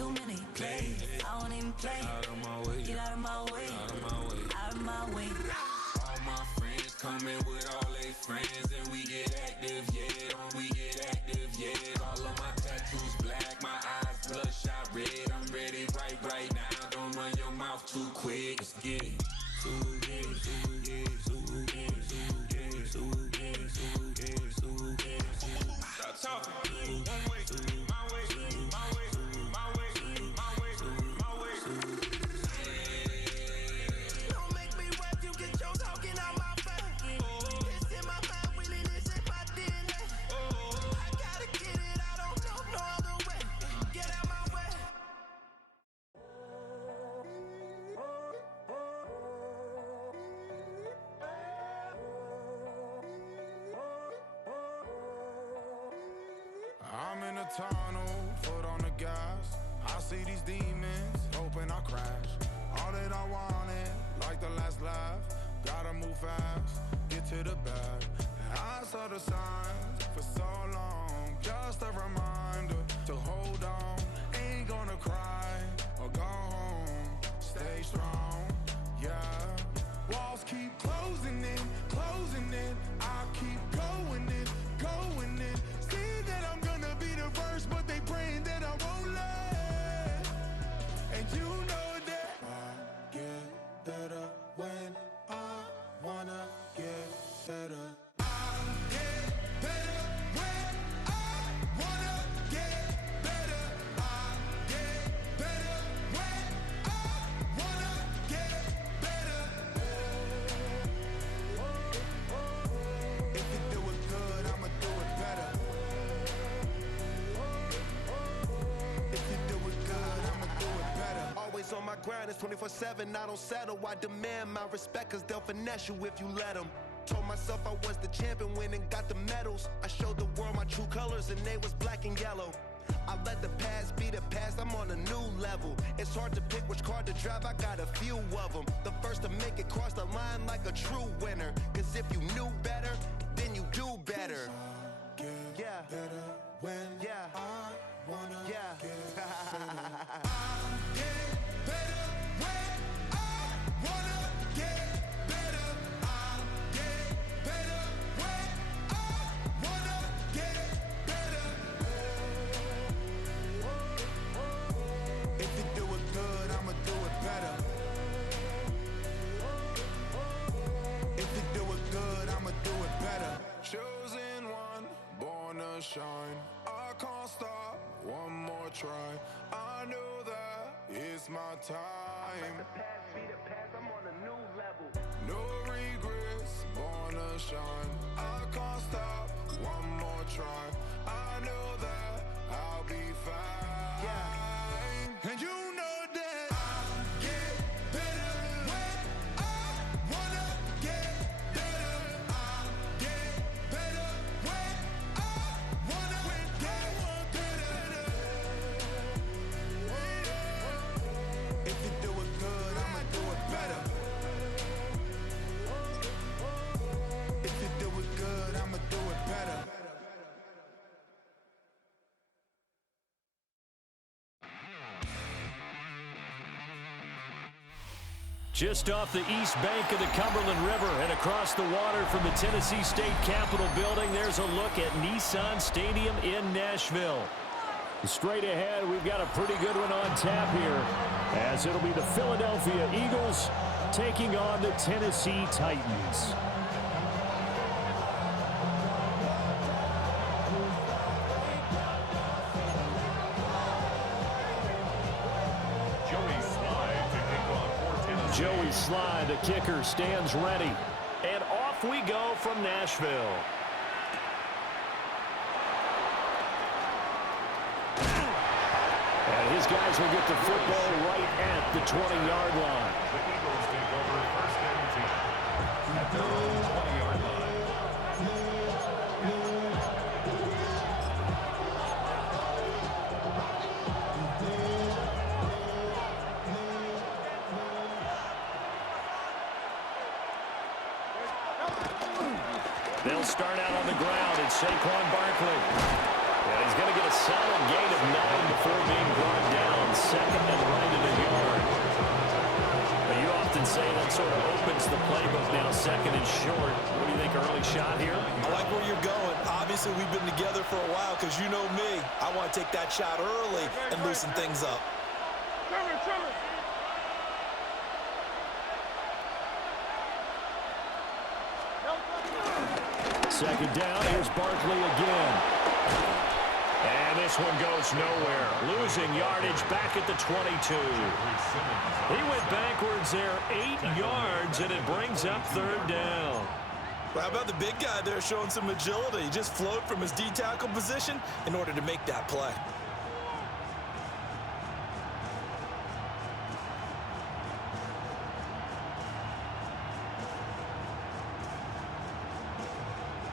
too many plays. I don't even play. Out of my way. Get out of my way. Out of my way. Out of my way. All my friends coming with all their friends, and we get active, yeah. Don't we get active, yeah. All of my tattoos black, my eyes bloodshot red. I'm ready right now. Don't run your mouth too quick. Let's get it. Stop talking. One way, my way, my way, my way, my way, my way. Don't make me rap, you get your talking out my face. It's in my mind, really, this is my DNA. I gotta get it, I don't know no other way. Get out my way. I'm in a tunnel, foot on the gas. I see these demons, hoping I crash. All that I wanted, like the last laugh. Gotta move fast, get to the bag. And I saw the signs for so long. Just a reminder to hold on. Ain't gonna cry or go home. Stay strong, yeah. Walls keep closing in, closing in. I keep going in, going in. See that I'm gonna be the first, but they praying that I won't let. And you know that I get better when I wanna get better. I get better when I wanna get better. I get better when I wanna get better. If you do it good, I'ma do it better. If you do it good, I'ma do it better. Always on my grind, it's 24/7, I don't settle. I demand my respect, cause they'll finesse you if you let them. Told myself I was the champion, went and got the medals. I showed the world my true colors, and they was black and yellow. I let the past be the past, I'm on a new level. It's hard to pick which car to drive, I got a few of them. The first to make it cross the line like a true winner. Cause if you knew better, then you do better. Yeah. Better when Yeah. I wanna Yeah. get better. I get better when I wanna get better. I get better when I wanna get better. If you do it good, I'ma do it better. If you do it good, I'ma do it better. Chosen one, born to shine. I can't stop, one more try. I know that it's my time. The past be the past, I'm on a new level. No regrets, born to shine. I can't stop, one more try. I know that I'll be fine. Yeah. And you know that I get better when I wanna get better. I get better when I wanna get better. If you do it good, I'ma do it better. If you do it good, I'ma do it better. Just off the east bank of the Cumberland River and across the water from the Tennessee State Capitol building, there's a look at Nissan Stadium in Nashville. Straight ahead, we've got a pretty good one on tap here, as it'll be the Philadelphia Eagles taking on the Tennessee Titans. Joey Slye, the kicker, stands ready. And off we go from Nashville. And his guys will get the football right at the 20-yard line. The Eagles take over first and 10 at their own 20-yard line. They'll start out on the ground, and Saquon Barkley And he's going to get a solid gain of 9 before being brought down. Second and right at a yard. But you often say that sort of opens the playbook now, second and short. What do you think, early shot here? I like where you're going. Obviously, we've been together for a while because you know me. I want to take that shot early and loosen things up. Second down, here's Barkley again. And this one goes nowhere. Losing yardage back at the 22. He went backwards there 8 yards, and it brings up third down. Well, how about the big guy there showing some agility? He just flowed from his D-tackle position in order to make that play.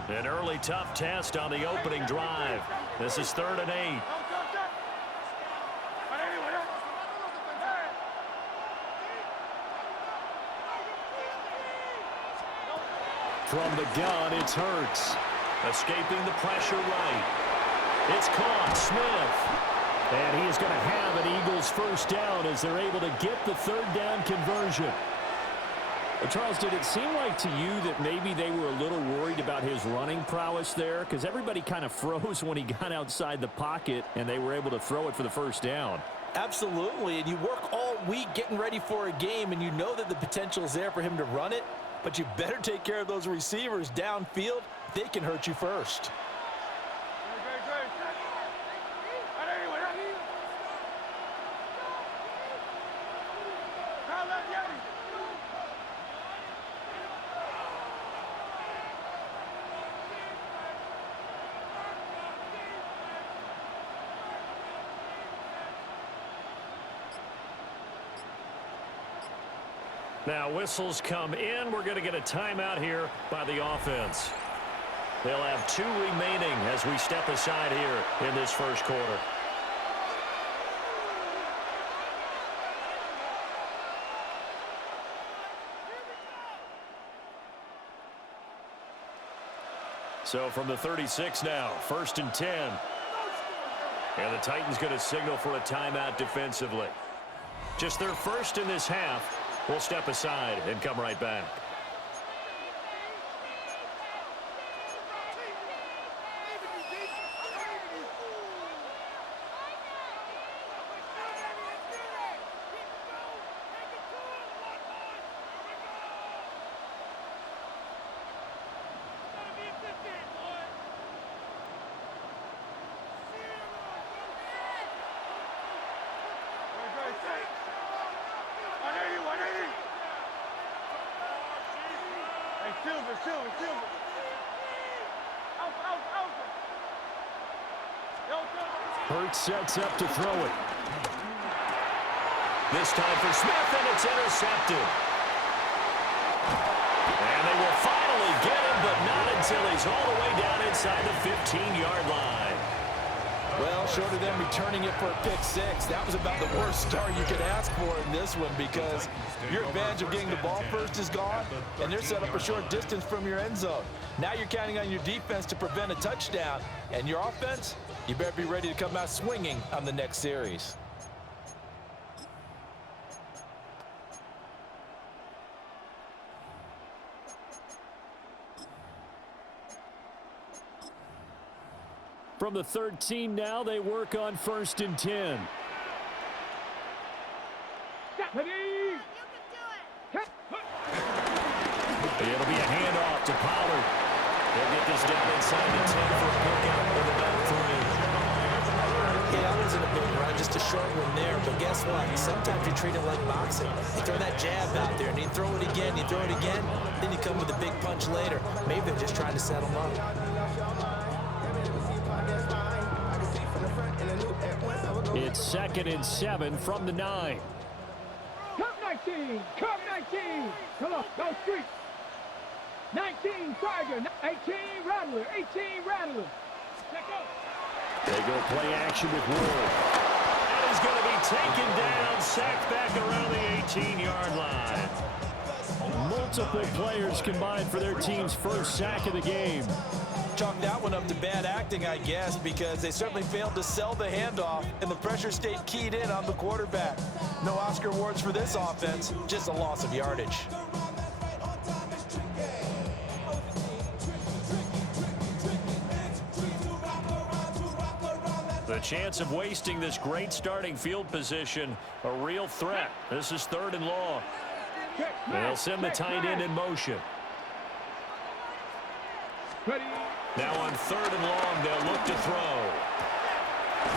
An early tough test on the opening drive. This is 3rd and 8. From the gun, it's Hurts. Escaping the pressure right. It's caught. Smith. And he is going to have an Eagles first down as they're able to get the third down conversion. Charles, did it seem like to you that maybe they were a little worried about his running prowess there? Because everybody kind of froze when he got outside the pocket, and they were able to throw it for the first down. Absolutely, and you work all week getting ready for a game, and you know that the potential is there for him to run it, but you better take care of those receivers downfield. They can hurt you first. Now whistles come in. We're going to get a timeout here by the offense. They'll have 2 remaining as we step aside here in this first quarter. So from the 36 now, 1st and 10. And the Titans going to signal for a timeout defensively. Just their first in this half. We'll step aside and come right back. Hurts sets up to throw it. This time for Smith, and it's intercepted. And they will finally get him, but not until he's all the way down inside the 15-yard line. Well, short of them returning it for a pick 6, that was about the worst start you could ask for in this one because your advantage of getting the ball first is gone, and they're set up a short distance from your end zone. Now you're counting on your defense to prevent a touchdown, and your offense, you better be ready to come out swinging on the next series. From the 13 now, they work on 1st and 10. It'll be a handoff to Pollard. They'll get this down inside the 10 for a pickup with about 3. Yeah, that wasn't a big run, just a short one there. But guess what? Sometimes you treat it like boxing. You throw that jab out there, and you throw it again, then you come with a big punch later. Maybe they're just trying to set them up. It's 2nd and 7 from the 9. Come 19! Come 19! Come on, go street! 19 Tiger, 18 Rattler, 18 Rattler. They go play action with Ward. And he's going to be taken down, sacked back around the 18-yard line. Multiple players combined for their team's first sack of the game. chalk that one up to bad acting, I guess, because they certainly failed to sell the handoff, and the pressure stayed keyed in on the quarterback. No Oscar awards for this offense, just a loss of yardage. The chance of wasting this great starting field position, a real threat. This is 3rd and long. They'll send the tight end in motion. Now on 3rd and long, they'll look to throw.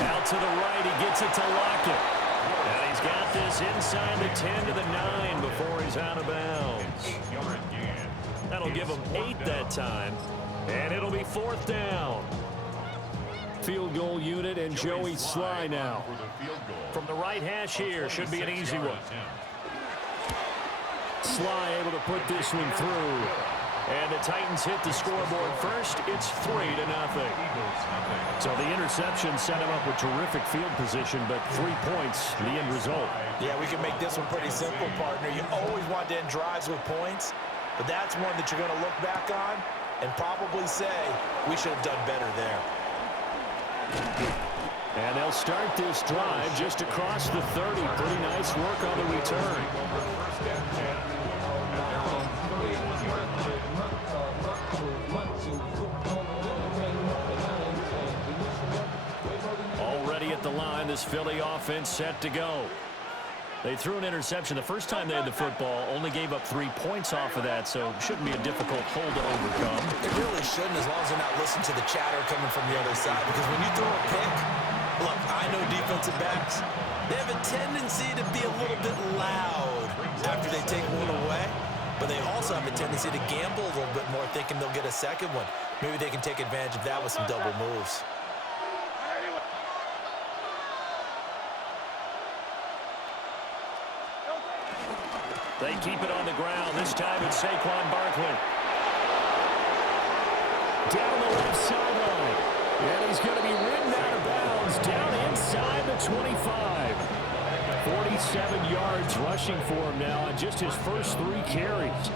Out to the right, he gets it to Lockett. And he's got this inside the 10 to the 9 before he's out of bounds. That'll give him 8 that time. And it'll be 4th down. Field goal unit and Joey Sly now. From the right hash here, should be an easy one. Sly able to put this one through. And the Titans hit the scoreboard first. It's 3-0. So the interception set him up with terrific field position, but 3 points, the end result. Yeah, we can make this one pretty simple, partner. You always want to end drives with points, but that's one that you're going to look back on and probably say, we should have done better there. And they'll start this drive just across the 30. Pretty nice work on the return. Already at the line, this Philly offense set to go. They threw an interception the first time they had the football, only gave up 3 points off of that, so it shouldn't be a difficult hole to overcome. It really shouldn't, as long as they're not listening to the chatter coming from the other side, because when you throw a pick, look, I know defensive backs, they have a tendency to be a little bit loud after they take one away, but they also have a tendency to gamble a little bit more, thinking they'll get a second one. Maybe they can take advantage of that with some double moves. They keep it on the ground. This time it's Saquon Barkley. Down the left sideline. And he's going to be ridden out of bounds down inside the 25. 47 yards rushing for him now on just his first 3 carries.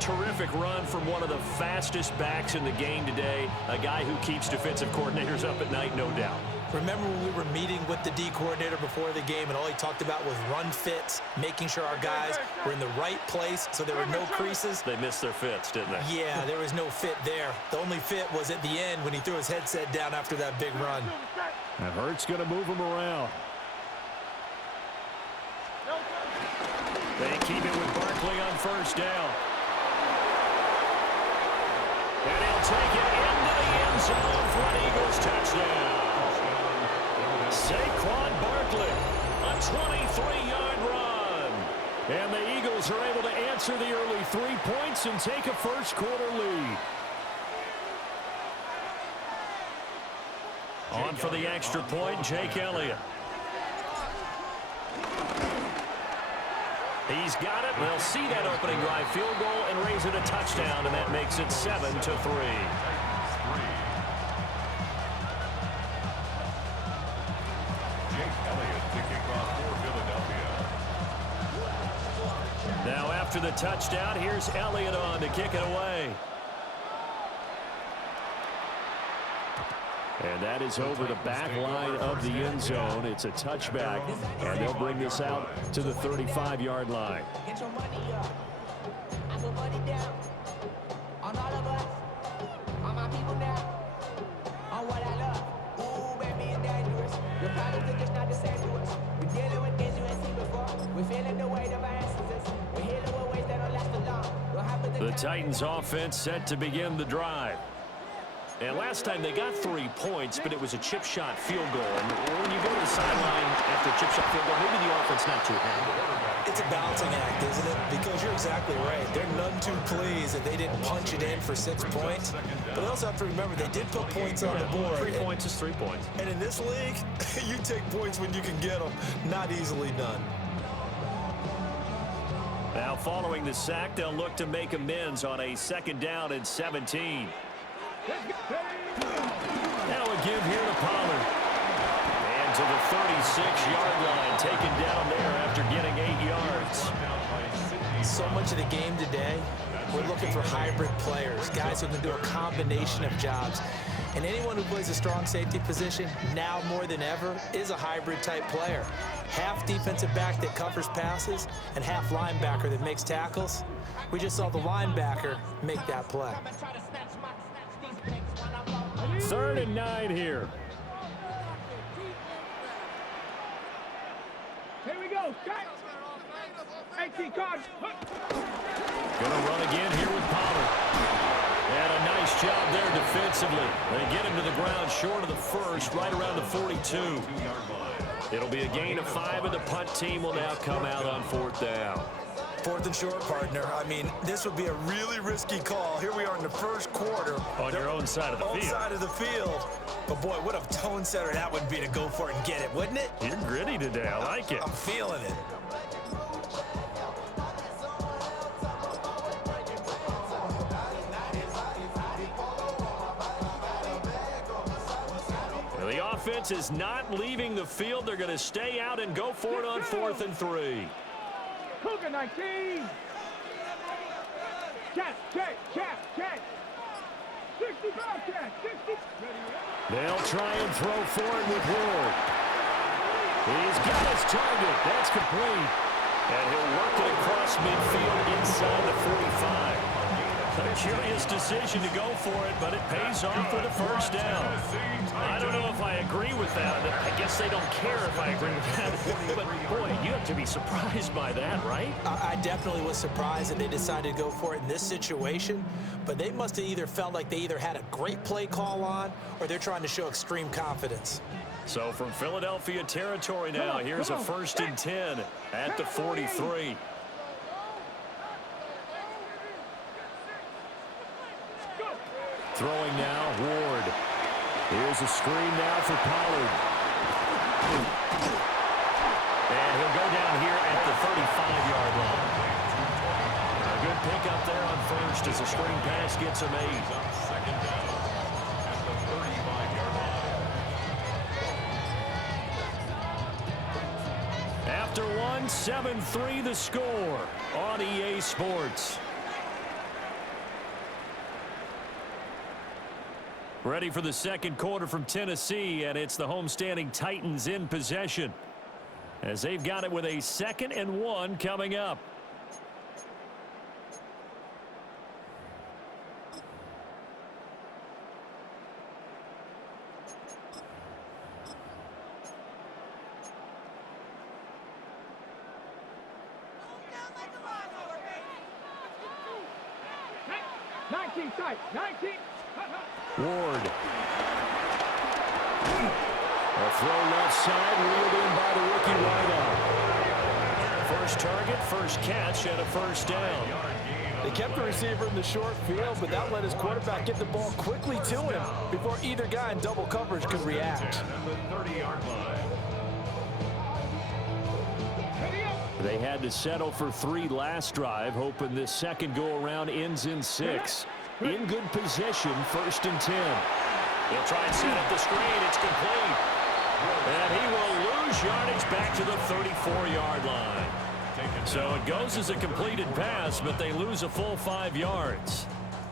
Terrific run from one of the fastest backs in the game today. A guy who keeps defensive coordinators up at night, no doubt. Remember when we were meeting with the D coordinator before the game and all he talked about was run fits, making sure our guys were in the right place so there were no creases? They missed their fits, didn't they? Yeah, there was no fit there. The only fit was at the end when he threw his headset down after that big run. And Hurts going to move him around. They keep it with Barkley on first down. And he'll take it into the end zone for an Eagles touchdown. Saquon Barkley, a 23-yard run. And the Eagles are able to answer the early 3 points and take a first-quarter lead. On for the extra point, Jake Elliott. He's got it. They'll see that opening drive field goal and raise it a touchdown, and that makes it 7-3. Now after the touchdown, here's Elliott on to kick it away. And that is over the back line of the end zone. It's a touchback, and they'll bring this out to the 35-yard line. Get your money up. I put money down on all of us, on my people now, on what I love. Ooh, baby, it's dangerous. The problems are just not the same to us. We're dealing with things you ain't seen before. We're feeling the weight of our instances. We're healing with ways that don't last for long. We'll have The Titans offense set to begin the drive. And last time they got 3 points, but it was a chip shot field goal. And when you go to the sideline after a chip shot field goal, maybe the offense not too happy. It's a balancing act, isn't it? Because you're exactly right. They're none too pleased that they didn't punch it in for 6 points. But they also have to remember they did put points on the board. 3 points is 3 points. And in this league, you take points when you can get them. Not easily done. Now following the sack, they'll look to make amends on a 2nd down and 17. Now a give here to Pollard. And to the 36-yard line, taken down there after getting 8 yards. So much of the game today, we're looking for hybrid players, guys who can do a combination of jobs. And anyone who plays a strong safety position, now more than ever, is a hybrid-type player. Half defensive back that covers passes and half linebacker that makes tackles. We just saw the linebacker make that play. 3rd and 9 here. Here we go. Strike. 18 cards. Gonna run again here with Pollard. And a nice job there defensively. They get him to the ground short of the first, right around the 42. It'll be a gain of 5, and the punt team will now come out on 4th down. 4th and short, partner. I mean, this would be a really risky call. Here we are in the first quarter. On your own side of the field. Side of the field. But, boy, what a tone setter that would be to go for it and get it, wouldn't it? You're gritty today. I like it. I'm feeling it. The offense is not leaving the field. They're going to stay out and go for it on 4th and 3. Cougar 19. Check. 65 check. 60. They'll try and throw for it with Ward. He's got his target. That's complete. And he'll work it across midfield inside the 45. A curious decision to go for it, but it pays off for the first down. I don't know if I agree with that. I guess they don't care if I agree with that. But, boy, you have to be surprised by that, right? I definitely was surprised that they decided to go for it in this situation. But they must have either felt like they either had a great play call on or they're trying to show extreme confidence. So from Philadelphia territory now, here's a 1st and 10 at the 43. Throwing now, Ward. Here's a screen now for Pollard. And he'll go down here at the 35-yard line. A good pickup there on first as a screen pass gets him 8. Second down at the 35-yard line. After one, 7-3 the score on EA Sports. Ready for the second quarter from Tennessee, and it's the homestanding Titans in possession as they've got it with a 2nd and 1 coming up. Ward. A throw left side, reeled in by the rookie wideout. First target, first catch, and a first down. They kept the receiver in the short field, but that let his quarterback get the ball quickly to him before either guy in double coverage could react. They had to settle for 3 last drive, hoping this second go-around ends in 6. In good position, 1st and 10. He'll try and set up the screen. It's complete. And he will lose yardage back to the 34-yard line. So it goes as a completed pass, but they lose a full 5 yards.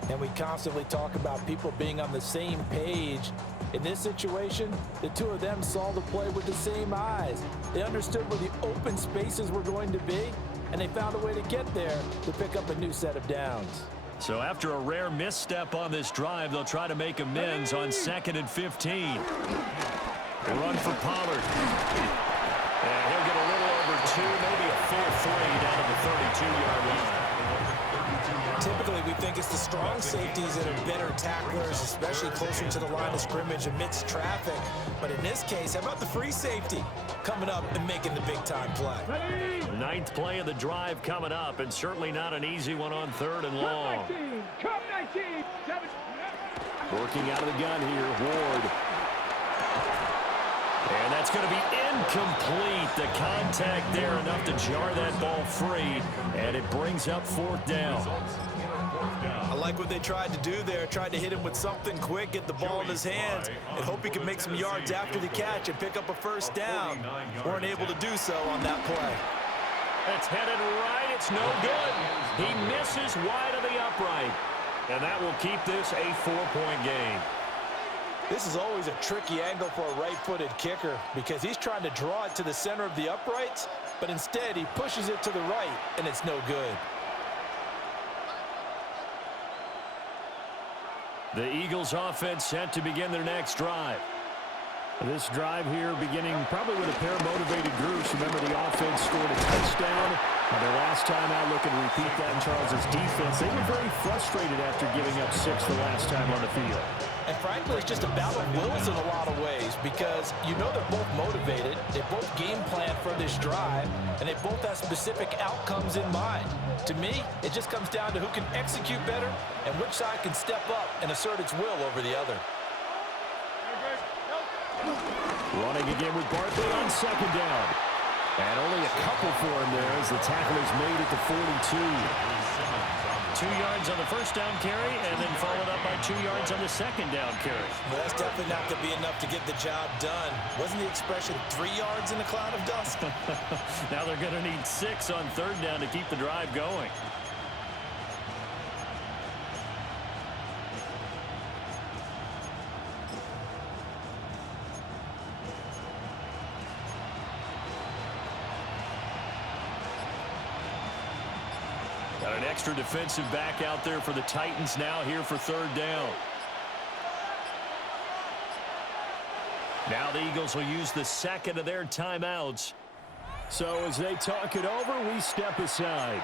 And we constantly talk about people being on the same page. In this situation, the two of them saw the play with the same eyes. They understood where the open spaces were going to be, and they found a way to get there to pick up a new set of downs. So after a rare misstep on this drive, they'll try to make amends on 2nd and 15. Run for Pollard. And he'll get a little over 2, maybe a full 3 down to the 32-yard line. Typically, we think it's the strong safeties that are better tacklers, especially closer to the line of scrimmage amidst traffic. But in this case, how about the free safety coming up and making the big-time play? 9th play of the drive coming up, and certainly not an easy one on 3rd and long. Working out of the gun here, Ward. And that's going to be incomplete. The contact there enough to jar that ball free, and it brings up 4th down. I like what they tried to do there, tried to hit him with something quick, get the ball in his hands, and hope he can make some yards after the catch and pick up a first down. Weren't able to do so on that play. It's headed right. It's no good. He misses wide of the upright. And that will keep this a 4-point game. This is always a tricky angle for a right-footed kicker because he's trying to draw it to the center of the uprights, but instead he pushes it to the right, and it's no good. The Eagles offense set to begin their next drive. This drive here beginning probably with a pair of motivated groups. Remember, the offense scored a touchdown. Their last time out, looking to repeat that in Charles' defense. They were very frustrated after giving up 6 the last time on the field. And frankly, it's just a battle of wills in a lot of ways because you know they're both motivated. They both game plan for this drive, and they both have specific outcomes in mind. To me, it just comes down to who can execute better and which side can step up and assert its will over the other. Running again with Barkley on second down. And only a couple for him there as the tackle is made at the 42. 2 yards on the first down carry and then followed up by 2 yards on the second down carry. Well, that's definitely not going to be enough to get the job done. Wasn't the expression 3 yards in a cloud of dust? Now they're going to need 6 on third down to keep the drive going. Got an extra defensive back out there for the Titans now here for third down. Now the Eagles will use the second of their timeouts. So as they talk it over, we step aside.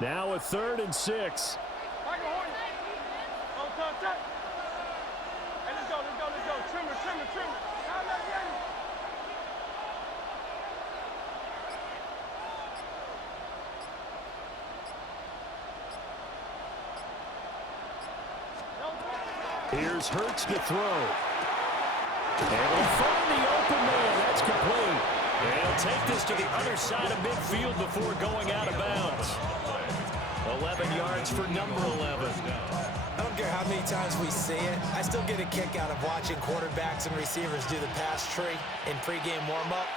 Now a 3rd and 6. Here's Hurts to throw. And he'll find the open man. That's complete. And he'll take this to the other side of midfield before going out of bounds. 11 yards for number 11. I don't care how many times we see it. I still get a kick out of watching quarterbacks and receivers do the pass tree in pregame warm-up.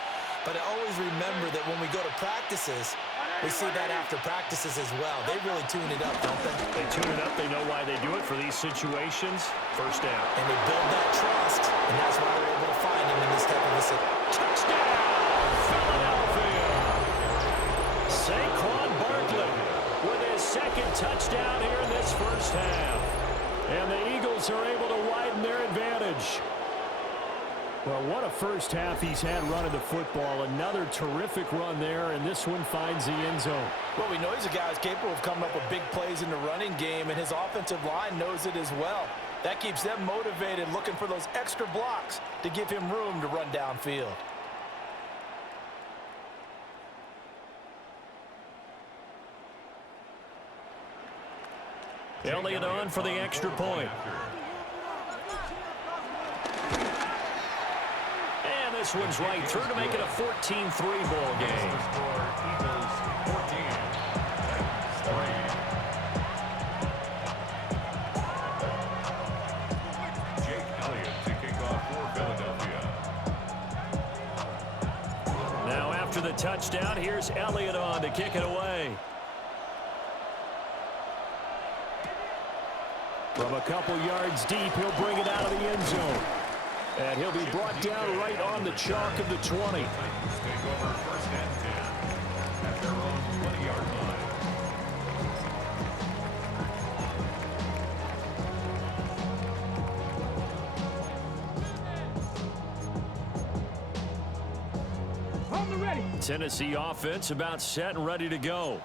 But I always remember that when we go to practices, we see that after practices as well. They really tune it up, don't they? They tune it up. They know why they do it for these situations. First down. And they build that trust, and that's why they're able to find him in this type of a situation. Touchdown, Philadelphia! Saquon Barkley with his second touchdown here in this first half. And the Eagles are able to widen their advantage. Well, what a first half he's had running the football. Another terrific run there, and this one finds the end zone. Well, we know he's a guy who's capable of coming up with big plays in the running game, and his offensive line knows it as well. That keeps them motivated, looking for those extra blocks to give him room to run downfield. Elliott on for the extra point. And this one's right through to make it a 14-3 ball game. Eagles 14, Titans 3. Jake Elliott to kick off for Philadelphia. Now after the touchdown, here's Elliott on to kick it away. From a couple yards deep, he'll bring it out of the end zone. And he'll be brought down right on the chalk of the 20. Titans take over first and 10 at their own 20-yard line. On the ready. Tennessee offense about set and ready to go.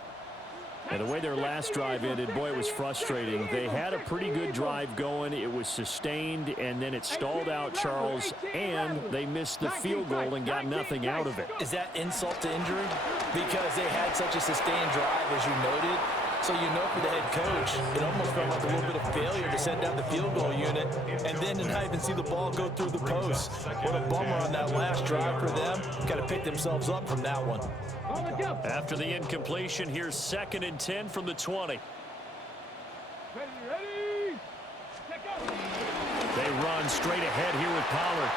And the way their last drive ended, boy, it was frustrating. They had a pretty good drive going. It was sustained, and then it stalled out, Charles, and they missed the field goal and got nothing out of it. Is that insult to injury? Because they had such a sustained drive, as you noted, So you know for the head coach, it almost felt like a little bit of failure to send down the field goal unit and then to not even see the ball go through the post. What a bummer on that last drive for them. Got to pick themselves up from that one. After the incompletion, here's 2nd and 10 from the 20. Ready. Check out. They run straight ahead here with Pollard.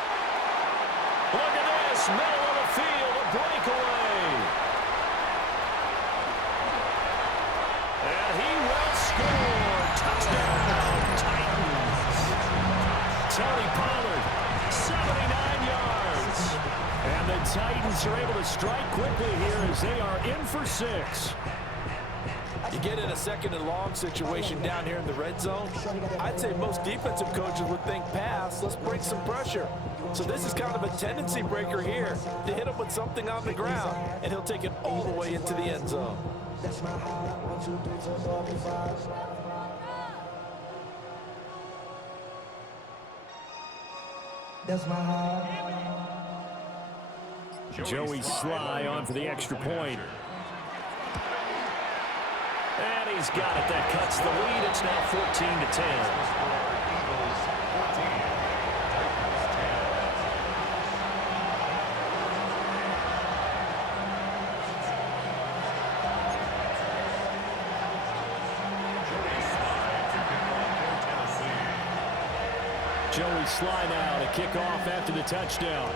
Look at this, middle of the field, a breakaway. And he will score. Touchdown, Titans. Tony Pollard, 79 yards. And the Titans are able to strike quickly here as they are in for 6. You get in a 2nd and long situation down here in the red zone. I'd say most defensive coaches would think pass. Let's bring some pressure. So this is kind of a tendency breaker here to hit him with something on the ground, and he'll take it all the way into the end zone. That's my heart. 1, 2, 3, 4, 5, 5. That's my heart. Joey Sly on for the extra point. And he's got it. That cuts the lead. It's now 14-10. Joey Sly now to kick off after the touchdown.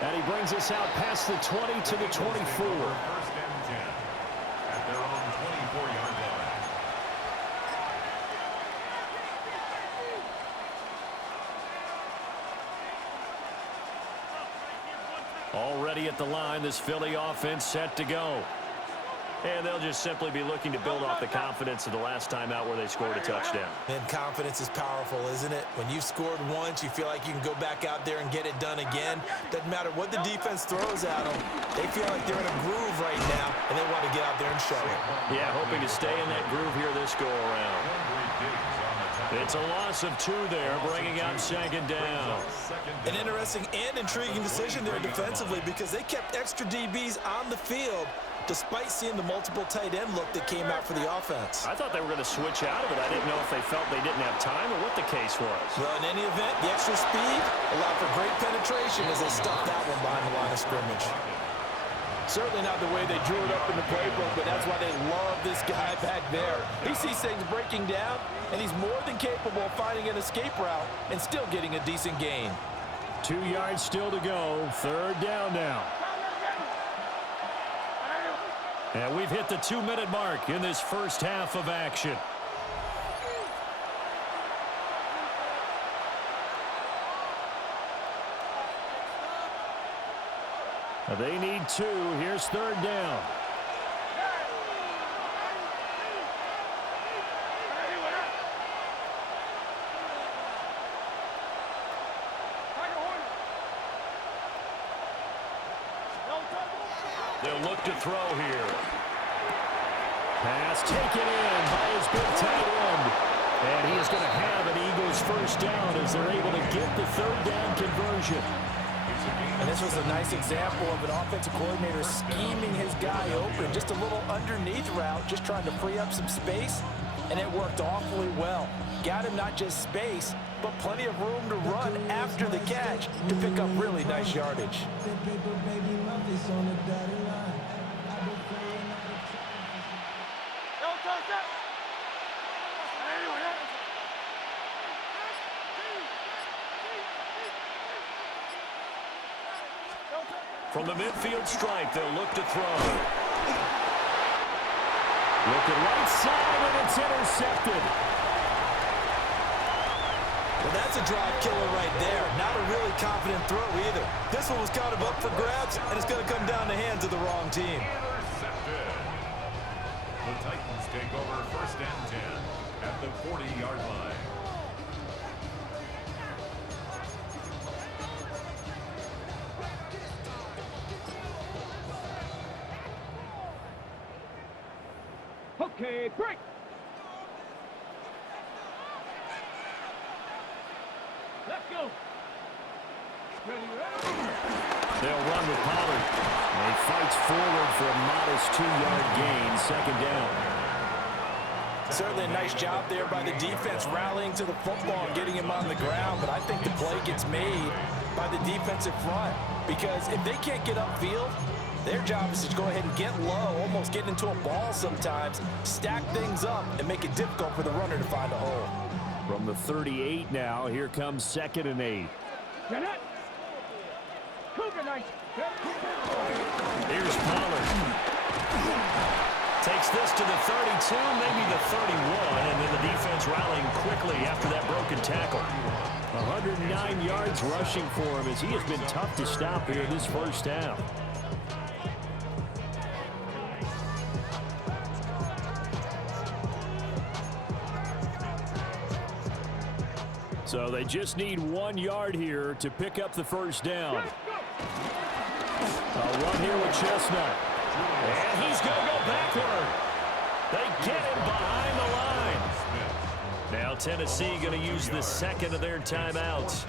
And he brings us out past the 20 to the 24. 1st and 10 at their own 24-yard line. Already at the line, this Philly offense set to go. And they'll just simply be looking to build off the confidence of the last time out where they scored a touchdown. And confidence is powerful, isn't it? When you've scored once, you feel like you can go back out there and get it done again. Doesn't matter what the defense throws at them. They feel like they're in a groove right now, and they want to get out there and show it. Yeah, hoping to stay in that groove here this go-around. It's a loss of 2 there, bringing out 2nd down. An interesting and intriguing decision there defensively because they kept extra DBs on the field despite seeing the multiple tight end look that came out for the offense. I thought they were going to switch out of it. I didn't know if they felt they didn't have time or what the case was. Well, in any event, the extra speed allowed for great penetration as they stuffed that one behind the line of scrimmage. Certainly not the way they drew it up in the playbook, but that's why they love this guy back there. He sees things breaking down, and he's more than capable of finding an escape route and still getting a decent gain. 2 yards still to go. 3rd down now. And we've hit the 2-minute mark in this first half of action. They need 2. Here's 3rd down. They'll look to throw here. Pass taken in by his big tight end. And he is going to have an Eagles first down as they're able to get the 3rd down conversion. And this was a nice example of an offensive coordinator scheming his guy open. Just a little underneath route, just trying to free up some space. And it worked awfully well. Got him not just space, but plenty of room to run after the catch to pick up really nice yardage. From the midfield stripe, they'll look to throw. Looking right side, and it's intercepted. Well, that's a drive killer right there. Not a really confident throw either. This one was kind of up for grabs, and it's going to come down the hands of the wrong team. Intercepted. The Titans take over 1st and 10 at the 40-yard line. Okay, break. Let's go. They'll run with Pollard. And he fights forward for a modest 2-yard gain, second down. Certainly a nice job there by the defense rallying to the football and getting him on the ground, but I think the play gets made by the defensive front because if they can't get upfield, their job is to go ahead and get low, almost get into a ball sometimes, stack things up, and make it difficult for the runner to find a hole. From the 38 now, here comes 2nd and 8. Here's Pollard. Takes this to the 32, maybe the 31, and then the defense rallying quickly after that broken tackle. 109 yards rushing for him as he has been tough to stop here this first half. So they just need 1 yard here to pick up the first down. A run here with Chestnut. And he's going to go backward. They get him behind the line. Now Tennessee going to use the second of their timeouts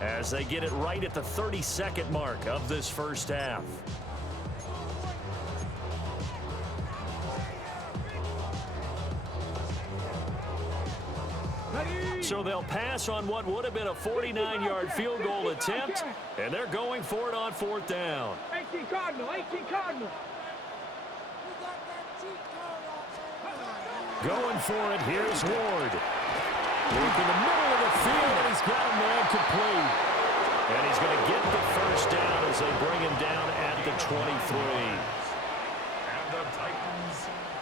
as they get it right at the 32nd mark of this first half. So they'll pass on what would have been a 49-yard field goal attempt, and they're going for it on 4th down. 18 Cardinal, 18 Cardinal. Going for it, here's Ward. Look in the middle of the field, and he's got a man complete. And he's going to get the first down as they bring him down at the 23. And the Titans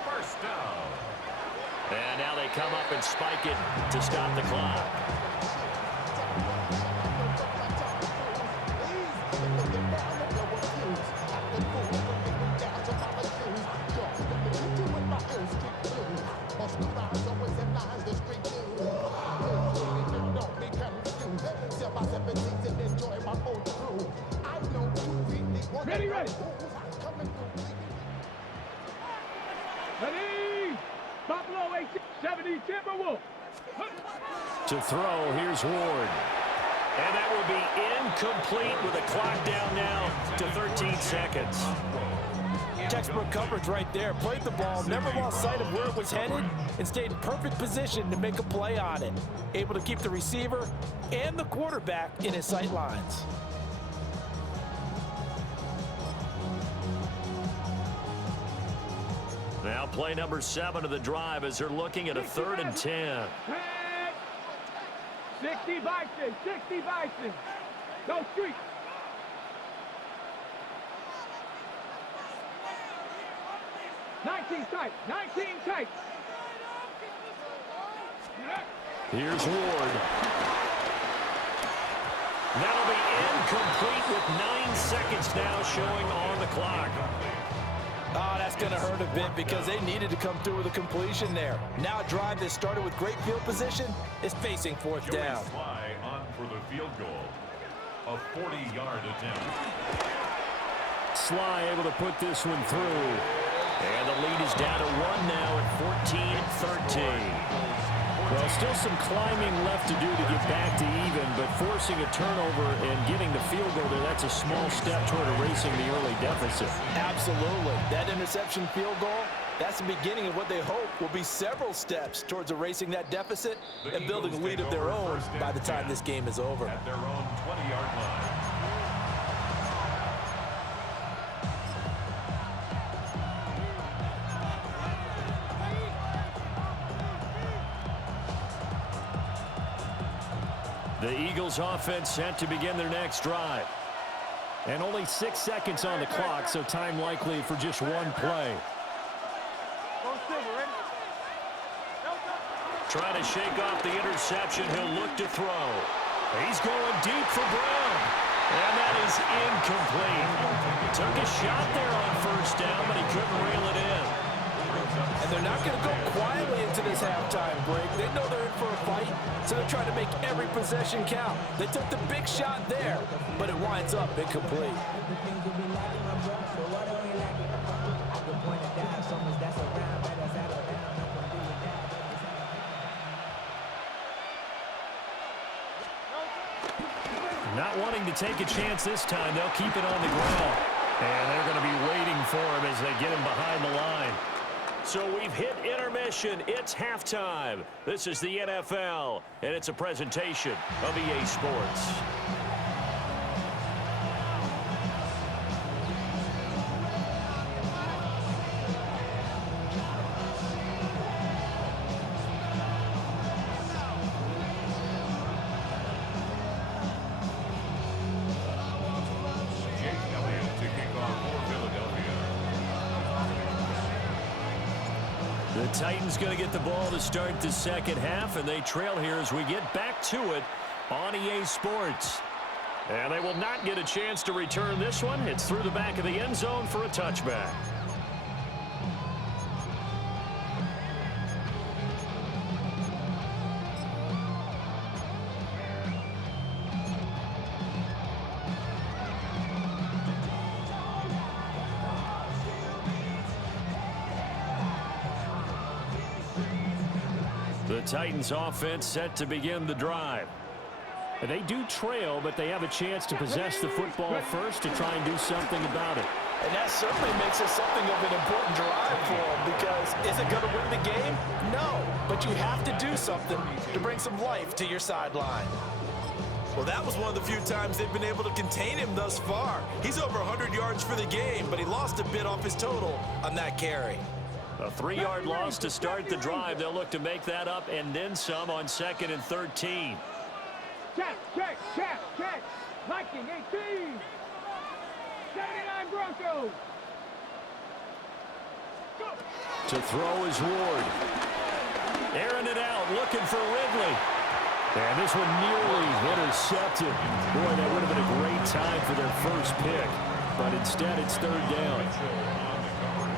first down. And now they come up and spike it to stop the clock. Ready, ready. Ready. Buffalo 18, 70 Timberwolves. To throw, here's Ward. And that will be incomplete with a clock down now to 13 seconds. Textbook coverage right there. Played the ball, never lost sight of where it was headed, and stayed in perfect position to make a play on it. Able to keep the receiver and the quarterback in his sight lines. Now play number 7 of the drive as they're looking at a 3rd and 10. 60 Bison, 60 Bison. Go street. Nineteen tight, 19 tight. Here's Ward. That'll be incomplete with 9 seconds now showing on the clock. Oh, that's going to hurt a bit because they needed to come through with a completion there. Now a drive that started with great field position is facing 4th down. Fly on for the field goal. A 40-yard attempt. Sly able to put this one through. And the lead is down to 1 now at 14-13. Well, still some climbing left to do to get back to even, but forcing a turnover and getting the field goal there, that's a small step toward erasing the early deficit. Absolutely. That interception field goal, that's the beginning of what they hope will be several steps towards erasing that deficit and building a lead of their own by the time this game is over. At their own 20-yard line. The Eagles offense set to begin their next drive. And only 6 seconds on the clock, so time likely for just one play. Trying to shake off the interception. He'll look to throw. He's going deep for Brown. And that is incomplete. Took a shot there on 1st down, but he couldn't reel it in. And they're not going to go quietly into this halftime break. They know they're in for a fight, so they're trying to make every possession count. They took the big shot there, but it winds up incomplete. Not wanting to take a chance this time. They'll keep it on the ground. And they're going to be waiting for him as they get him behind the line. So we've hit intermission. It's halftime. This is the NFL, and it's a presentation of EA Sports. The Titans going to get the ball to start the second half, and they trail here as we get back to it on EA Sports. And they will not get a chance to return this one. It's through the back of the end zone for a touchback. The Titans offense set to begin the drive. And they do trail, but they have a chance to possess the football first to try and do something about it. And that certainly makes it something of an important drive for them, because is it going to win the game? No, but you have to do something to bring some life to your sideline. Well, that was one of the few times they've been able to contain him thus far. He's over 100 yards for the game, but he lost a bit off his total on that carry. A 3-yard loss to start the drive. They'll look to make that up and then some on 2nd and 13. Check. Viking 18. 79 Broncos. Go. To throw is Ward. Airing it out, looking for Ridley. And this one nearly intercepted. Boy, that would have been a great time for their first pick. But instead, it's 3rd down.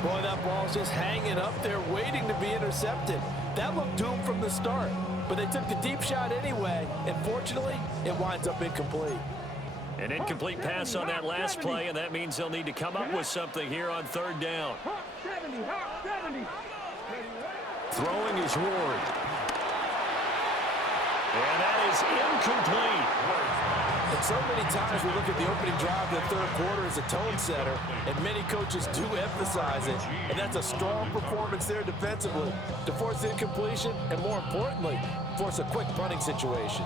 Boy, that ball's just hanging up there waiting to be intercepted. That looked doomed from the start, but they took the deep shot anyway, and fortunately, it winds up incomplete. An incomplete pass on that last play, and that means they'll need to come up with something here on 3rd down. 70. Throwing is Ward. And that is incomplete. And so many times we look at the opening drive of the 3rd quarter as a tone setter, and many coaches do emphasize it, and that's a strong performance there defensively to force incompletion and, more importantly, force a quick punting situation.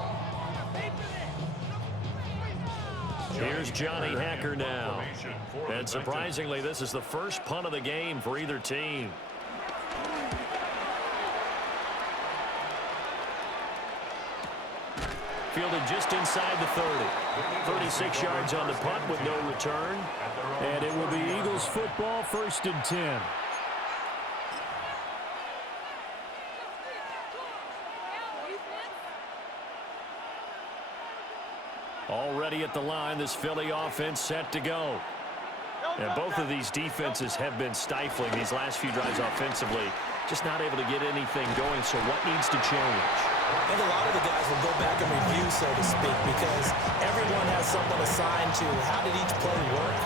Here's Johnny Hacker now. And surprisingly, this is the first punt of the game for either team. Fielded just inside the 30. 36 yards on the punt with no return. And it will be Eagles football, 1st and 10. Already at the line, this Philly offense set to go. And both of these defenses have been stifling these last few drives offensively. Just not able to get anything going, so what needs to change? I think a lot of the guys will go back and review, so to speak, because everyone has someone assigned to how did each play work.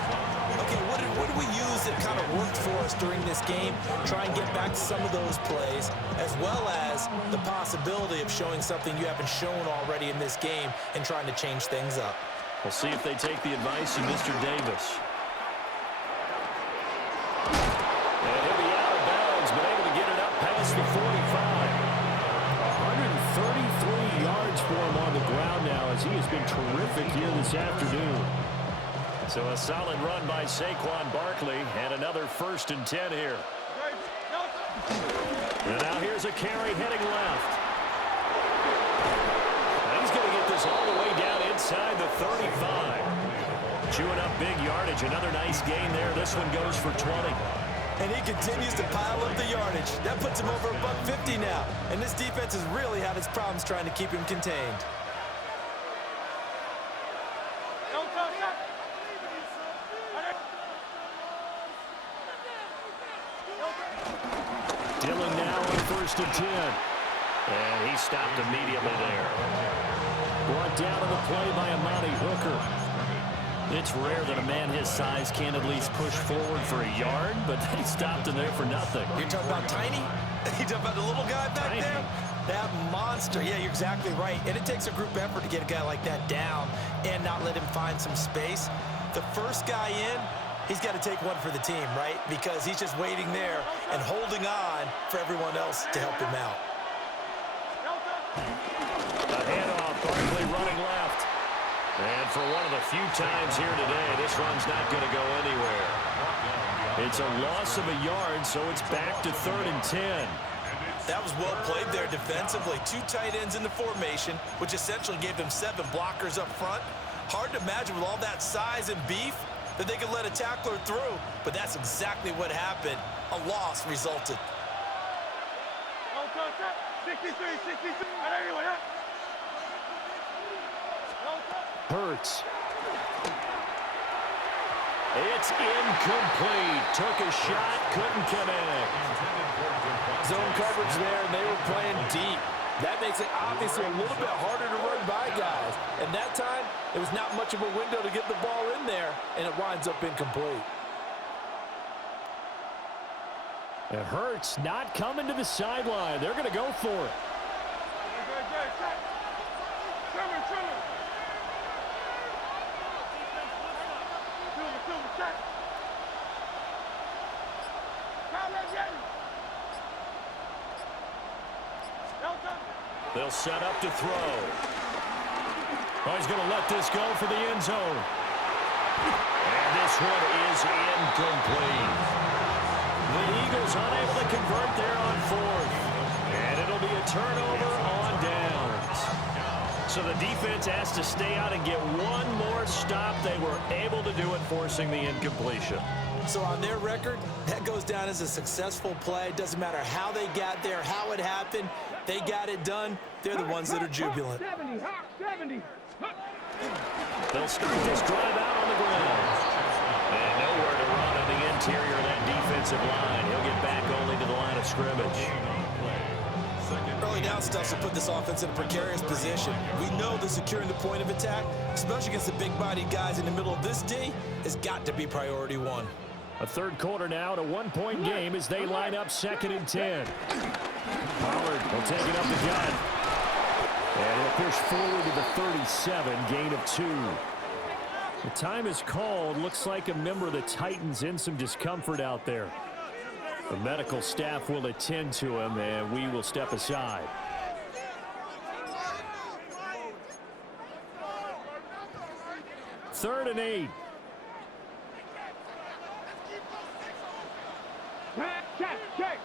Okay, what did we use that kind of worked for us during this game? Try and get back to some of those plays, as well as the possibility of showing something you haven't shown already in this game and trying to change things up. We'll see if they take the advice of Mr. Davis. And he'll be out of bounds, but able to get it up past the 45. 133 yards for him on the ground now, as he has been terrific here this afternoon. So a solid run by Saquon Barkley, and another 1st and 10 here. And now here's a carry heading left. And he's going to get this all the way down inside the 35. Chewing up big yardage. Another nice gain there. This one goes for 20. And he continues to pile up the yardage. That puts him over $150 now. And this defense has really had its problems trying to keep him contained. Dillon now on 1st and 10. And he stopped immediately there. Brought down on the play by Amani Hooker. It's rare that a man his size can at least push forward for a yard, but they stopped him there for nothing. You're talking about tiny? You talking about the little guy back there? That monster. Yeah, you're exactly right. And it takes a group effort to get a guy like that down and not let him find some space. The first guy in, he's got to take one for the team, right? Because he's just waiting there and holding on for everyone else to help him out. A handoff, Barkley running left. And for one of the few times here today, this run's not going to go anywhere. It's a loss of a yard, so it's back to 3rd and 10. That was well played there defensively. 2 tight ends in the formation, which essentially gave them 7 blockers up front. Hard to imagine with all that size and beef that they could let a tackler through, but that's exactly what happened. A loss resulted. 63. Hurts. It's incomplete. Took a shot, couldn't connect. Zone coverage there, and they were playing deep. That makes it obviously a little bit harder to run by guys. And that time, it was not much of a window to get the ball in there, and it winds up incomplete. It hurts not coming to the sideline. They're going to go for it. They'll set up to throw. Oh, he's going to let this go for the end zone. And this one is incomplete. The Eagles unable to convert there on 4th. And it'll be a turnover on downs. So the defense has to stay out and get one more stop. They were able to do it, forcing the incompletion. So on their record, that goes down as a successful play. Doesn't matter how they got there, how it happened. They got it done. They're the ones that are jubilant. 70. They'll start this drive out on the ground. And nowhere to run on the interior of that defensive line. He'll get back only to the line of scrimmage. Early down stuff will put this offense in a precarious position. We know that securing the point of attack, especially against the big-bodied guys in the middle of this D, has got to be priority 1. A 3rd quarter now, and a 1-point game as they line up 2nd and 10. Pollard will take it up the gut. And he'll push forward to the 37, gain of 2. The time is called. Looks like a member of the Titans in some discomfort out there. The medical staff will attend to him, and we will step aside. Third and 8. Check.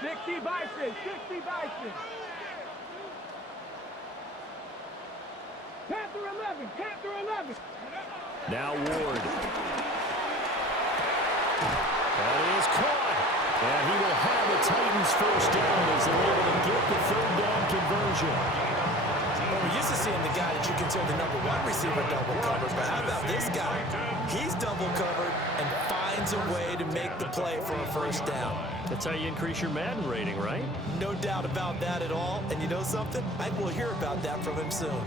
60 Bison. Panther 11. Now Ward. That is caught. And he will have the Titans first down as they're able to get the 3rd down conversion. Well, we're used to seeing the guy that you consider the number 1 receiver double covered, but how about this guy? He's double covered and finds a way to make the play for a first down. That's how you increase your Madden rating, right? No doubt about that at all. And you know something? I will hear about that from him soon.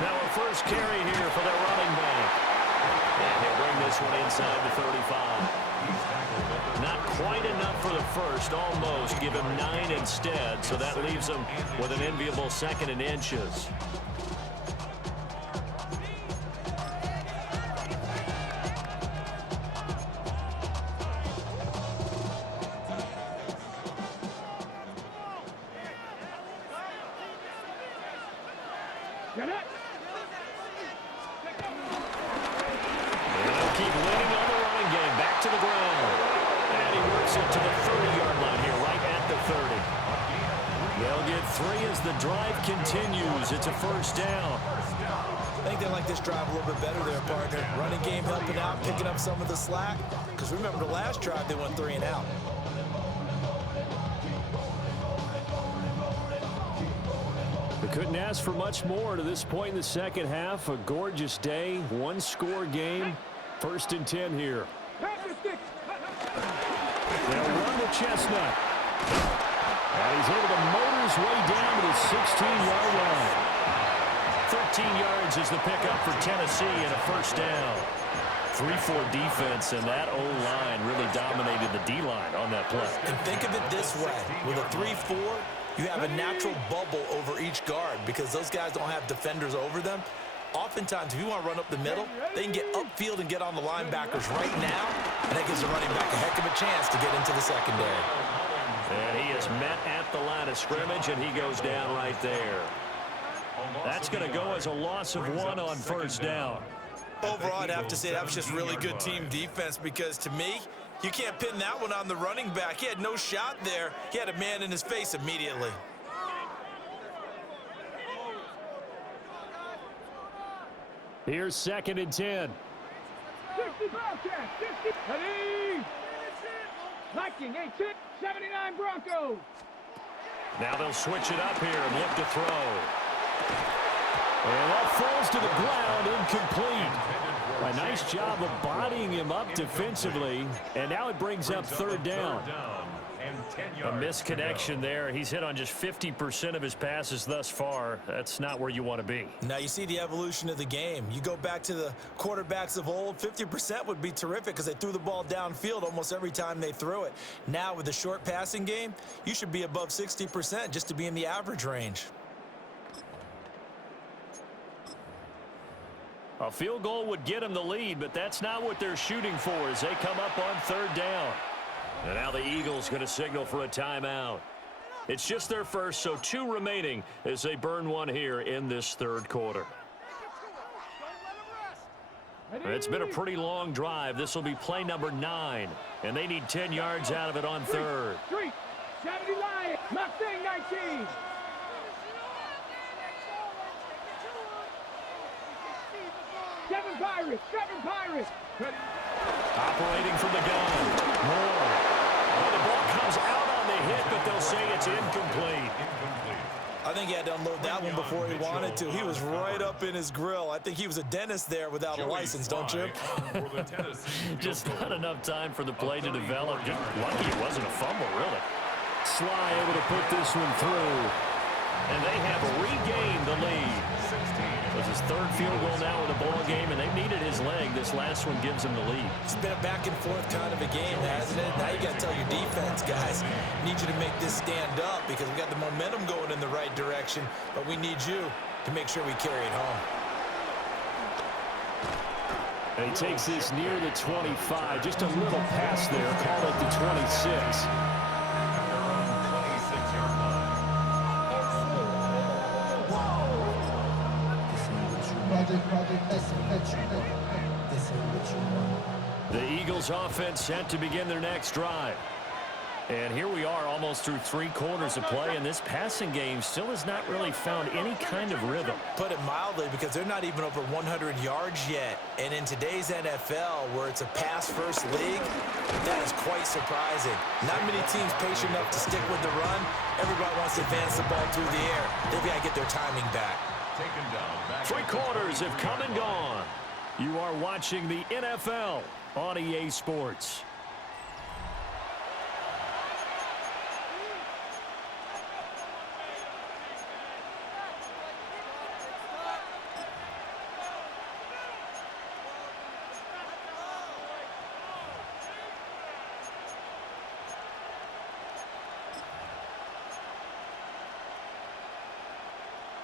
Now a first carry here for their running back. And he'll bring this one inside the 35. Not quite enough for the first, almost. Give him 9 instead, so that leaves him with an enviable 2nd and inches. It's a first down. I think they like this drive a little bit better there, partner. Running game helping out, picking up some of the slack. Because remember, the last drive, they went 3 and out. We couldn't ask for much more to this point in the second half. A gorgeous day, one-score game. 1st and 10 here. They'll run with Chestnut. And he's able to motor his way down to the 16-yard line. 13 yards is the pickup for Tennessee and a 1st down. 3-4 defense, and that O-line really dominated the D-line on that play. And think of it this way. With a 3-4, you have a natural bubble over each guard because those guys don't have defenders over them. Oftentimes, if you want to run up the middle, they can get upfield and get on the linebackers right now, and that gives the running back a heck of a chance to get into the secondary. And he is met at the line of scrimmage, and he goes down right there. That's going to go as a loss of 1 on 1st down. Overall, I'd have to say that was just really good team defense because, to me, you can't pin that one on the running back. He had no shot there. He had a man in his face immediately. Here's 2nd and 10. 60 Bobcats, 60. Ready. Viking, 18, 79 Broncos. Now they'll switch it up here and look to throw. And that falls to the ground, incomplete. A nice job of bodying him up defensively, and now it brings up 3rd down. A misconnection there. He's hit on just 50% of his passes thus far. That's not where you want to be. Now you see the evolution of the game. You go back to the quarterbacks of old, 50% would be terrific because they threw the ball downfield almost every time they threw it. Now with the short passing game, you should be above 60% just to be in the average range. A field goal would get them the lead, but that's not what they're shooting for as they come up on 3rd down. And now the Eagles going to signal for a timeout. It's just their first, so 2 remaining as they burn one here in this 3rd quarter. It's been a pretty long drive. This will be play number 9, and they need 10 yards out of it on 3rd. 3, 70 Lions, Mustang 19. Seven Pirates. Operating from the gun. Moore. Well, the ball comes out on the hit, but they'll say it's incomplete. I think he had to unload that one before he wanted to. He was right up in his grill. I think he was a dentist there without a license, don't you? Just not enough time for the play to develop. Just lucky it wasn't a fumble, really. Sly able to put this one through. And they have regained the lead. It was his 3rd field goal now in the ball game, and they needed his leg. This last one gives him the lead. It's been a back-and-forth kind of a game, hasn't it? Now you got to tell your defense, guys, need you to make this stand up because we got the momentum going in the right direction, but we need you to make sure we carry it home. And he takes this near the 25. Just a little pass there. Call it the 26. The Eagles offense set to begin their next drive. And here we are almost through 3 quarters of play, and this passing game still has not really found any kind of rhythm. Put it mildly, because they're not even over 100 yards yet. And in today's NFL, where it's a pass-first league, that is quite surprising. Not many teams patient enough to stick with the run. Everybody wants to advance the ball through the air. They've got to get their timing back. 3 quarters have come and gone. You are watching the NFL on EA Sports.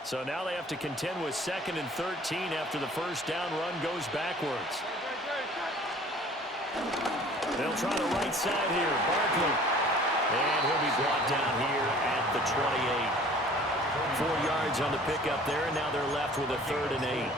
So now they have to contend with 2nd and 13 after the 1st down run goes backwards. They'll try the right side here. Barkley. And he'll be brought down here at the 28. 4 yards on the pickup there, and now they're left with a 3rd and 8.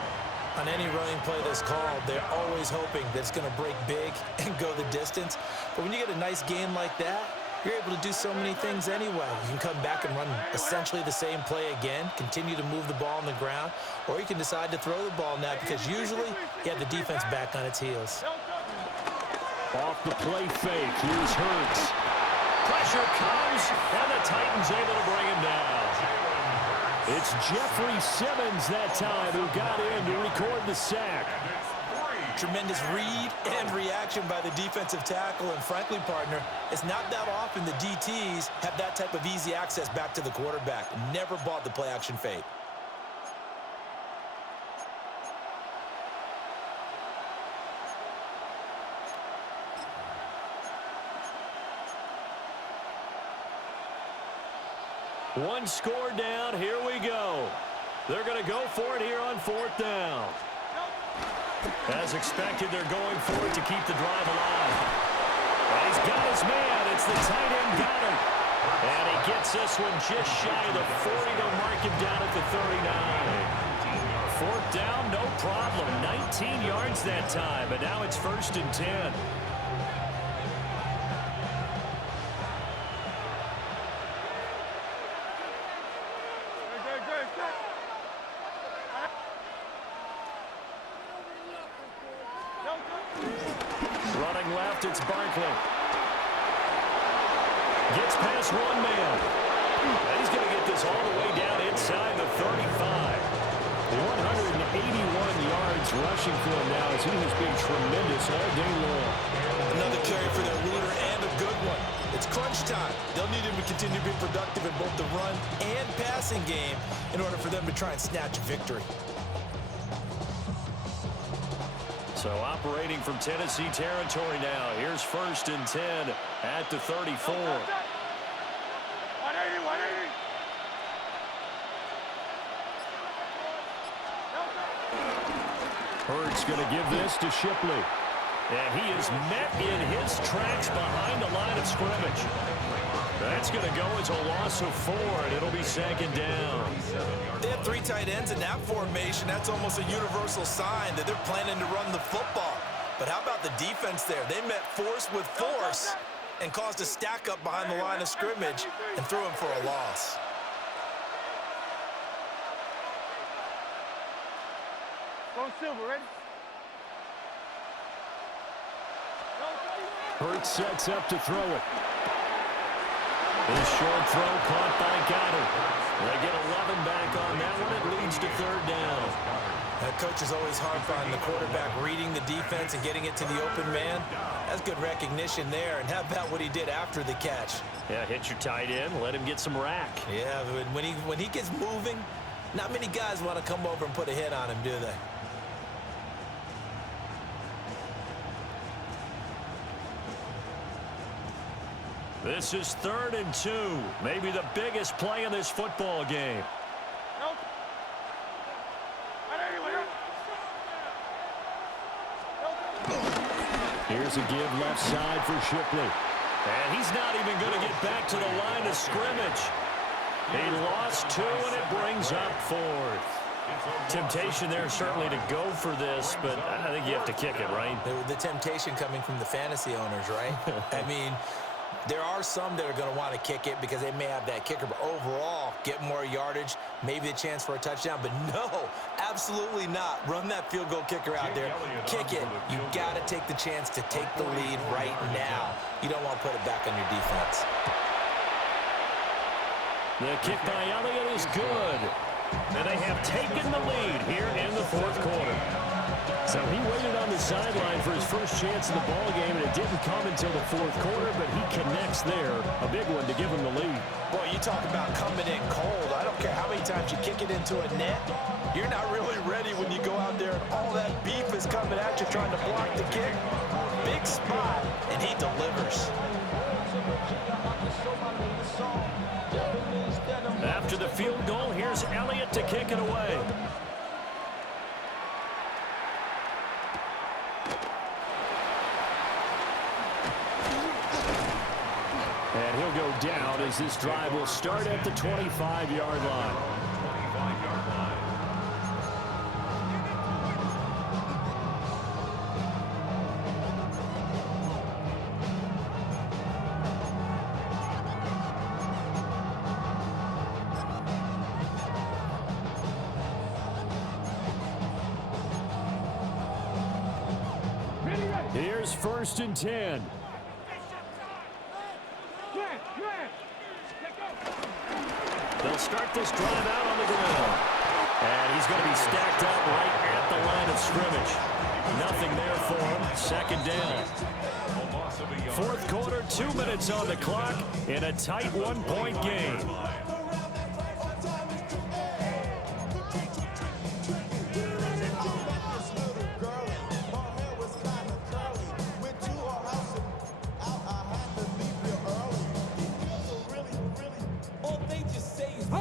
On any running play that's called, they're always hoping that it's going to break big and go the distance. But when you get a nice gain like that, you're able to do so many things anyway. You can come back and run essentially the same play again, continue to move the ball on the ground, or you can decide to throw the ball now because usually you have the defense back on its heels. Off the play fake, here's Hurts. Pressure comes, and the Titans able to bring him down. It's Jeffrey Simmons that time who got in to record the sack. Tremendous read and reaction by the defensive tackle. And frankly, partner, it's not that often the DTs have that type of easy access back to the quarterback. Never bought the play-action fake. One score down. Here we go. They're going to go for it here on 4th down. As expected, they're going for it to keep the drive alive. And he's got his man. It's the tight end Goddard. And he gets this one just shy of the 40. They'll mark him down at the 39. 4th down, no problem. 19 yards that time. But now it's 1st and 10. Running left, it's Barkley. Gets past one man. And he's going to get this all the way down inside the 35. 181 yards rushing for him now as he has been tremendous all day long. Another carry for their leader and a good one. It's crunch time. They'll need him to continue to be productive in both the run and passing game in order for them to try and snatch a victory. So operating from Tennessee territory now. Here's 1st and 10 at the 34. 180, 180. Hurts going to give this to Shipley. And he is met in his tracks behind the line of scrimmage. That's going to go as a loss of 4, and it'll be 2nd down. They have 3 tight ends in that formation. That's almost a universal sign that they're planning to run the football. But how about the defense there? They met force with force and caused a stack up behind the line of scrimmage and threw him for a loss. Going silver, ready? Hurts sets up to throw it. His short throw caught by Goddard. They get 11 back on that one. It leads to 3rd down. That coach is always hard on the quarterback reading the defense and getting it to the open man. That's good recognition there. And how about what he did after the catch? Yeah, hit your tight end, let him get some rack. Yeah, when he gets moving, not many guys want to come over and put a hit on him, do they? This is 3rd and 2. Maybe the biggest play in this football game. Nope. 180, 180. Here's a give left side for Shipley. And he's not even going to get back to the line of scrimmage. He lost 2, and it brings up 4th. Temptation there certainly to go for this, but I think you have to kick it, right? The temptation coming from the fantasy owners, right? I mean, there are some that are going to want to kick it because they may have that kicker, but overall, get more yardage, maybe a chance for a touchdown. But no, absolutely not. Run that field goal kicker out there. Kick it. You got to take the chance to take the lead right now. You don't want to put it back on your defense. The kick by Elliott is good. And they have taken the lead here in the 4th quarter. So he waited on the sideline for his first chance in the ball game, and it didn't come until the 4th quarter, but he connects there. A big one to give him the lead. Boy, you talk about coming in cold. I don't care how many times you kick it into a net. You're not really ready when you go out there and all that beef is coming at you trying to block the kick. Big spot, and he delivers. After the field goal, here's Elliott to kick it away. And he'll go down as this drive will start at the 25-yard line. Here's 1st and 10. They'll start start this drive out on the ground. And he's going to be stacked up right at the line of scrimmage. Nothing there for him. Second down. Fourth quarter, 2 minutes on the clock in a tight one-point game.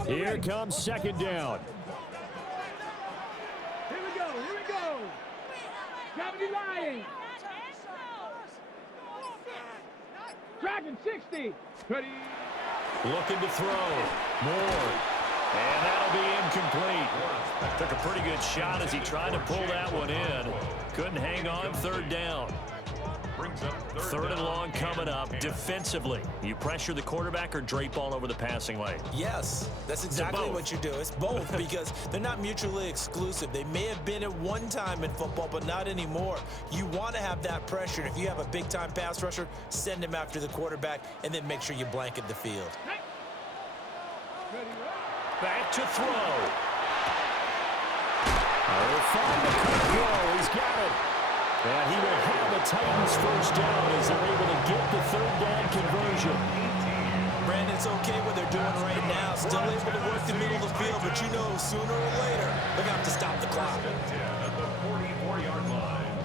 Here comes second down. Here we go. 70 Lions. Dragon 60. Ready. Looking to throw. More. And that'll be incomplete. Took a pretty good shot as he tried to pull that one in. Couldn't hang on. Third down. Third and long coming up. Defensively, you pressure the quarterback or drape all over the passing lane? Yes, that's exactly what you do. It's both because they're not mutually exclusive. They may have been at one time in football, but not anymore. You want to have that pressure. And if you have a big-time pass rusher, send him after the quarterback and then make sure you blanket the field. Back to throw. He'll find the cut. He's got it. And he will have the Titans first down as they're able to get the third down conversion. Brandon, it's okay what they're doing right now. Still able to work the middle of the field, but you know sooner or later they're going to have to stop the clock. At the 44-yard line.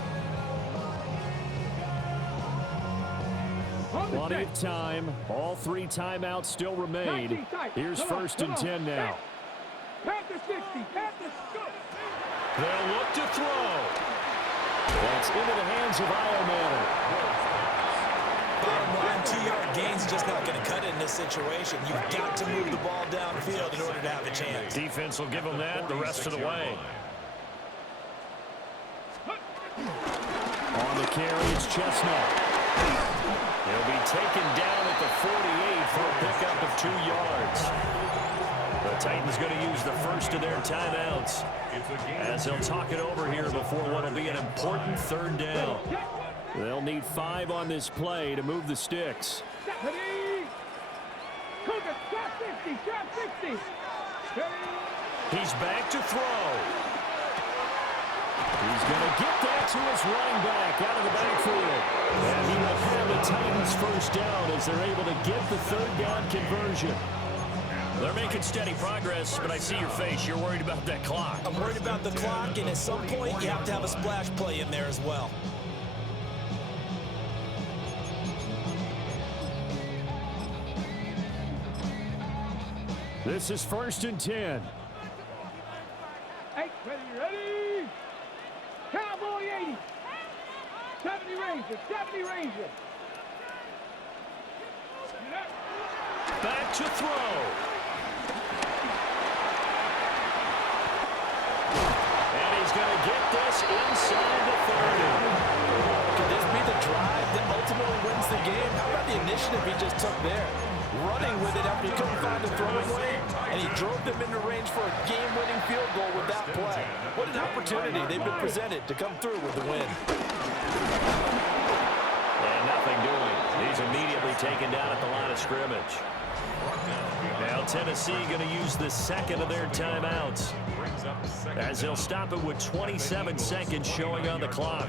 Plenty of time. All three timeouts still remain. Here's first and 10 now. Panther 60. Panthers go. They'll look to throw. That's into the hands of Ironman. Bottom line, 2-yard gain's just not going to cut it in this situation. You've got to move the ball downfield in order to have a chance. Defense will give them that the rest of the way. On the carry, it's Chestnut. He'll be taken down at the 48 for a pickup of 2 yards. The Titans going to use the first of their timeouts as they'll talk it over here before what will be an important third down. They'll need 5 on this play to move the sticks. He's back to throw. He's going to get that to his running back out of the backfield. And he will have the Titans first down as they're able to get the third down conversion. They're making steady progress, but I see your face. You're worried about that clock. I'm worried about the clock, and at some point, you have to have a splash play in there as well. This is first and 10. Hey, ready? Cowboy 80. 70 Ranger. Back to throw. And he's going to get this inside the 30. Could this be the drive that ultimately wins the game? How about the initiative he just took there? Running with it after he couldn't find a throwing lane, and he drove them into range for a game-winning field goal with that play. What an opportunity they've been presented to come through with the win. And nothing doing. He's immediately taken down at the line of scrimmage. Now Tennessee going to use the second of their timeouts as they'll stop it with 27 seconds showing on the clock.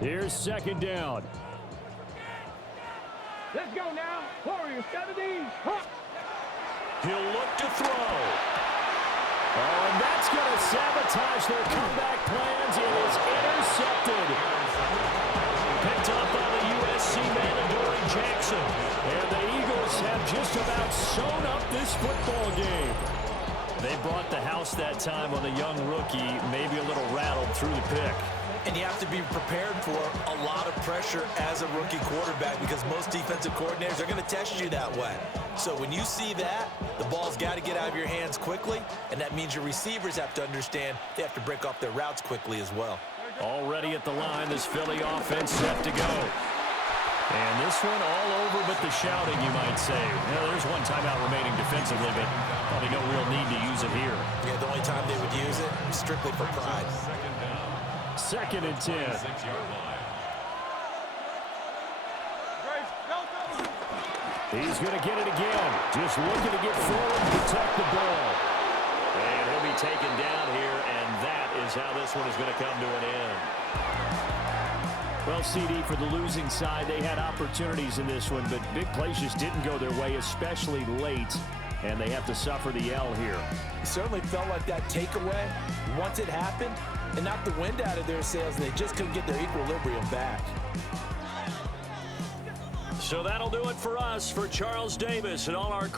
Here's second down. Let's go now. Warriors 70. He'll look to throw. Oh, and that's going to sabotage their comeback plans. It is intercepted. Picked up by the USC man, Adoree Jackson. And the Eagles have just about sewn up this football game. They brought the house that time on the young rookie, maybe a little rattled through the pick. And you have to be prepared for a lot of pressure as a rookie quarterback because most defensive coordinators are going to test you that way. So when you see that, the ball's got to get out of your hands quickly, and that means your receivers have to understand they have to break off their routes quickly as well. Already at the line, this Philly offense set to go. And this one all over but the shouting, you might say. Well, there's one timeout remaining defensively, but probably no real need to use it here. Yeah, the only time they would use it is strictly for pride. Second and 10. He's going to get it again. Just looking to get forward and protect the ball. And he'll be taken down here, and that is how this one is going to come to an end. Well, CD, for the losing side, they had opportunities in this one, but big plays just didn't go their way, especially late, and they have to suffer the L here. It certainly felt like that takeaway, once it happened, it knocked the wind out of their sails, and they just couldn't get their equilibrium back. So that'll do it for us. For Charles Davis and all our